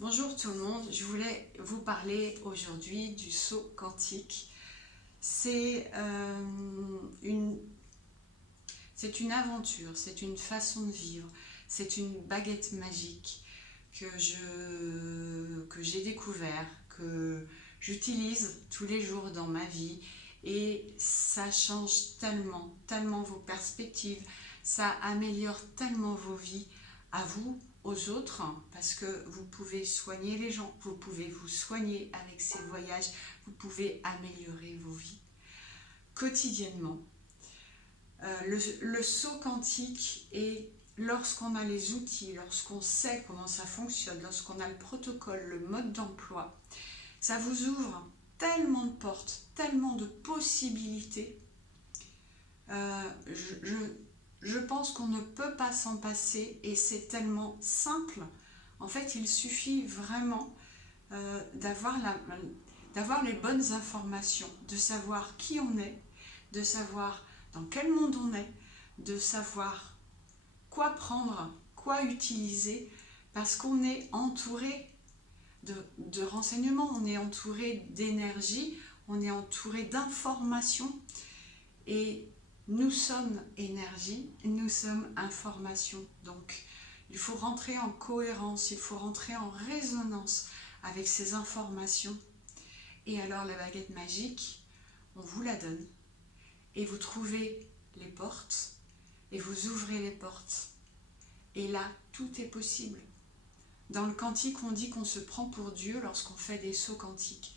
Bonjour tout le monde, je voulais vous parler aujourd'hui du saut quantique. C'est une aventure, c'est une façon de vivre, c'est une baguette magique que j'ai découvert, que j'utilise tous les jours dans ma vie et ça change tellement, tellement vos perspectives, ça améliore tellement vos vies à vous, aux autres, parce que vous pouvez soigner les gens, vous pouvez vous soigner avec ces voyages, vous pouvez améliorer vos vies quotidiennement. Le saut quantique est lorsqu'on a les outils, lorsqu'on sait comment ça fonctionne, lorsqu'on a le protocole, le mode d'emploi, ça vous ouvre tellement de portes, tellement de possibilités. Je pense qu'on ne peut pas s'en passer et c'est tellement simple. En fait, il suffit vraiment d'avoir les bonnes informations, de savoir qui on est, de savoir dans quel monde on est, de savoir quoi prendre, quoi utiliser, parce qu'on est entouré de renseignements, on est entouré d'énergie, on est entouré d'informations et nous sommes énergie, nous sommes information. Donc il faut rentrer en cohérence, il faut rentrer en résonance avec ces informations. Et alors la baguette magique, on vous la donne et vous trouvez les portes et vous ouvrez les portes. Et là, tout est possible. Dans le quantique, on dit qu'on se prend pour Dieu lorsqu'on fait des sauts quantiques.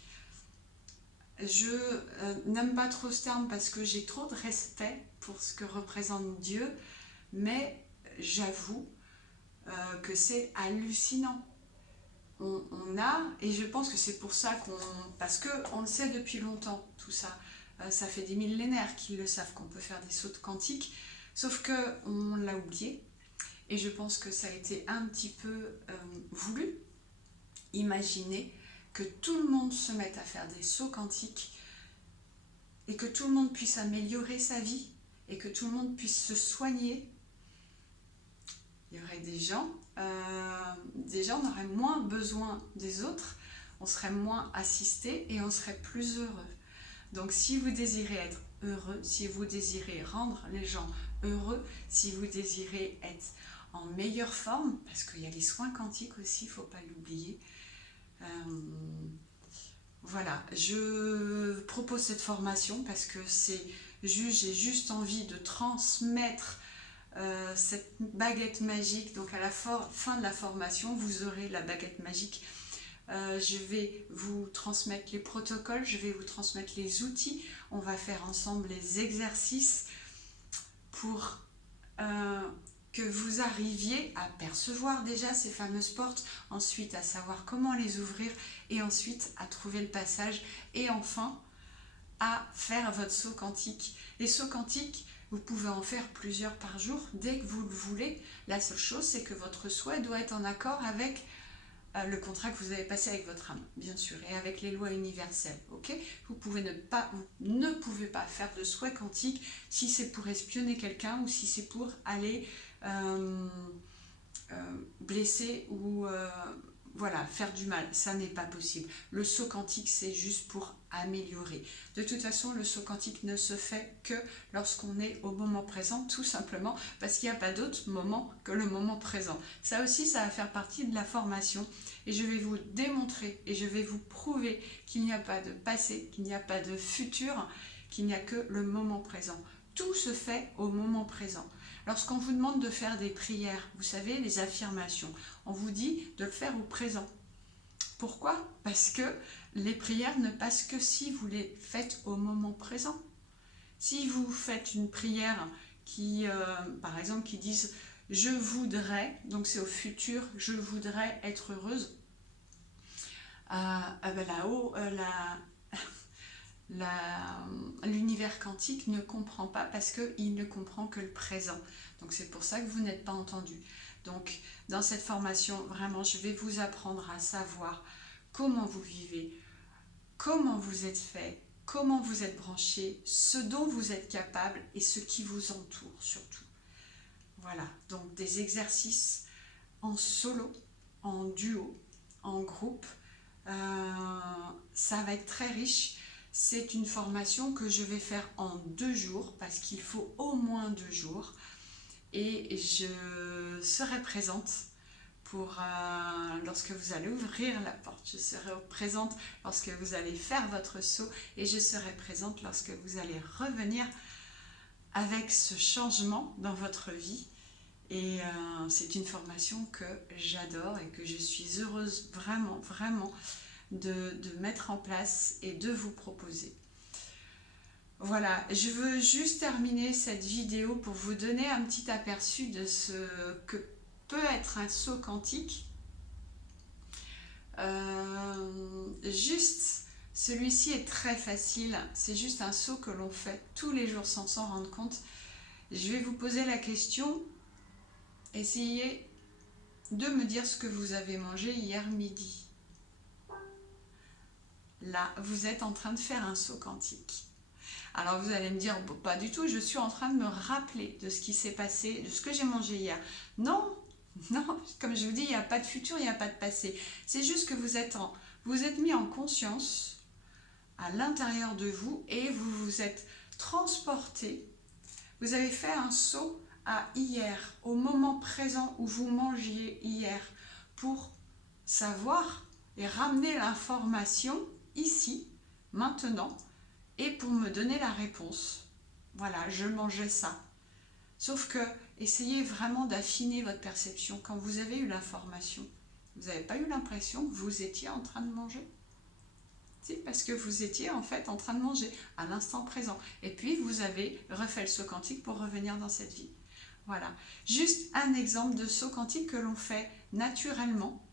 Je n'aime pas trop ce terme parce que j'ai trop de respect pour ce que représente Dieu, mais j'avoue que c'est hallucinant. On a, et je pense que c'est pour ça parce qu'on le sait depuis longtemps, tout ça. Ça fait des millénaires qu'ils le savent qu'on peut faire des sauts quantiques, sauf qu'on l'a oublié. Et je pense que ça a été un petit peu voulu. Imaginez que tout le monde se mette à faire des sauts quantiques et que tout le monde puisse améliorer sa vie et que tout le monde puisse se soigner. Il y aurait des gens on aurait moins besoin des autres, on serait moins assisté et on serait plus heureux. Donc si vous désirez être heureux, si vous désirez rendre les gens heureux, si vous désirez être en meilleure forme, parce qu'il y a les soins quantiques aussi, il ne faut pas l'oublier. Voilà, je propose cette formation parce que j'ai juste envie de transmettre cette baguette magique. Donc à la fin de la formation, vous aurez la baguette magique. Je vais vous transmettre les protocoles, je vais vous transmettre les outils. On va faire ensemble les exercices pour que vous arriviez à percevoir déjà ces fameuses portes, ensuite à savoir comment les ouvrir et ensuite à trouver le passage et enfin à faire votre saut quantique. Les sauts quantiques, vous pouvez en faire plusieurs par jour dès que vous le voulez. La seule chose, c'est que votre souhait doit être en accord avec le contrat que vous avez passé avec votre âme, bien sûr, et avec les lois universelles. Okay, vous ne pouvez pas faire de souhait quantique si c'est pour espionner quelqu'un ou si c'est pour aller blesser ou voilà, faire du mal. Ça n'est pas possible. Le saut quantique, c'est juste pour améliorer. De toute façon, le saut quantique ne se fait que lorsqu'on est au moment présent, tout simplement parce qu'il n'y a pas d'autre moment que le moment présent. Ça aussi, ça va faire partie de la formation et je vais vous démontrer et je vais vous prouver qu'il n'y a pas de passé, qu'il n'y a pas de futur, qu'il n'y a que le moment présent. Tout se fait au moment présent. Lorsqu'on vous demande de faire des prières, vous savez, les affirmations, on vous dit de le faire au présent. Pourquoi? Parce que les prières ne passent que si vous les faites au moment présent. Si vous faites une prière qui, par exemple, qui dise « je voudrais », donc c'est au futur, « je voudrais être heureuse », là-haut, l'univers quantique ne comprend pas parce qu'il ne comprend que le présent. Donc c'est pour ça que vous n'êtes pas entendu. Donc dans cette formation, vraiment, je vais vous apprendre à savoir comment vous vivez, comment vous êtes fait, comment vous êtes branché, ce dont vous êtes capable et ce qui vous entoure surtout. Voilà, donc des exercices en solo, en duo, en groupe. Ça va être très riche. C'est une formation que je vais faire en 2 jours parce qu'il faut au moins 2 jours. Et je serai présente pour lorsque vous allez ouvrir la porte. Je serai présente lorsque vous allez faire votre saut et je serai présente lorsque vous allez revenir avec ce changement dans votre vie. Et c'est une formation que j'adore et que je suis heureuse vraiment, vraiment de mettre en place et de vous proposer. Voilà, je veux juste terminer cette vidéo pour vous donner un petit aperçu de ce que peut être un saut quantique. Juste, celui-ci est très facile, c'est juste un saut que l'on fait tous les jours sans s'en rendre compte. Je vais vous poser la question, essayez de me dire ce que vous avez mangé hier midi. Là, vous êtes en train de faire un saut quantique. Alors vous allez me dire, bon, pas du tout, je suis en train de me rappeler de ce qui s'est passé, de ce que j'ai mangé hier. Non, non, comme je vous dis, il n'y a pas de futur, il n'y a pas de passé. C'est juste que vous êtes mis en conscience à l'intérieur de vous et vous vous êtes transporté. Vous avez fait un saut à hier, au moment présent où vous mangiez hier, pour savoir et ramener l'information ici, maintenant, et pour me donner la réponse. Voilà, je mangeais ça. Sauf que, essayez vraiment d'affiner votre perception. Quand vous avez eu l'information, vous n'avez pas eu l'impression que vous étiez en train de manger? Si, parce que vous étiez en fait en train de manger à l'instant présent. Et puis, vous avez refait le saut quantique pour revenir dans cette vie. Voilà, juste un exemple de saut quantique que l'on fait naturellement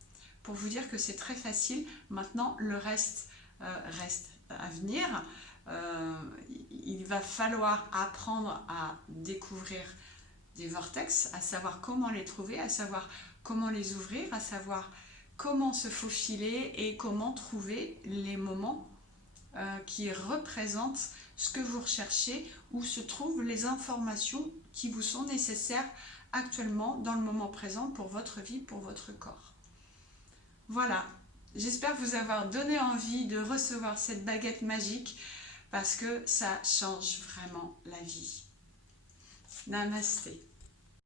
pour vous dire que c'est très facile. Maintenant, le reste reste à venir. Il va falloir apprendre à découvrir des vortex, à savoir comment les trouver, à savoir comment les ouvrir, à savoir comment se faufiler et comment trouver les moments qui représentent ce que vous recherchez, où se trouvent les informations qui vous sont nécessaires actuellement dans le moment présent pour votre vie, pour votre corps. Voilà, j'espère vous avoir donné envie de recevoir cette baguette magique parce que ça change vraiment la vie. Namasté.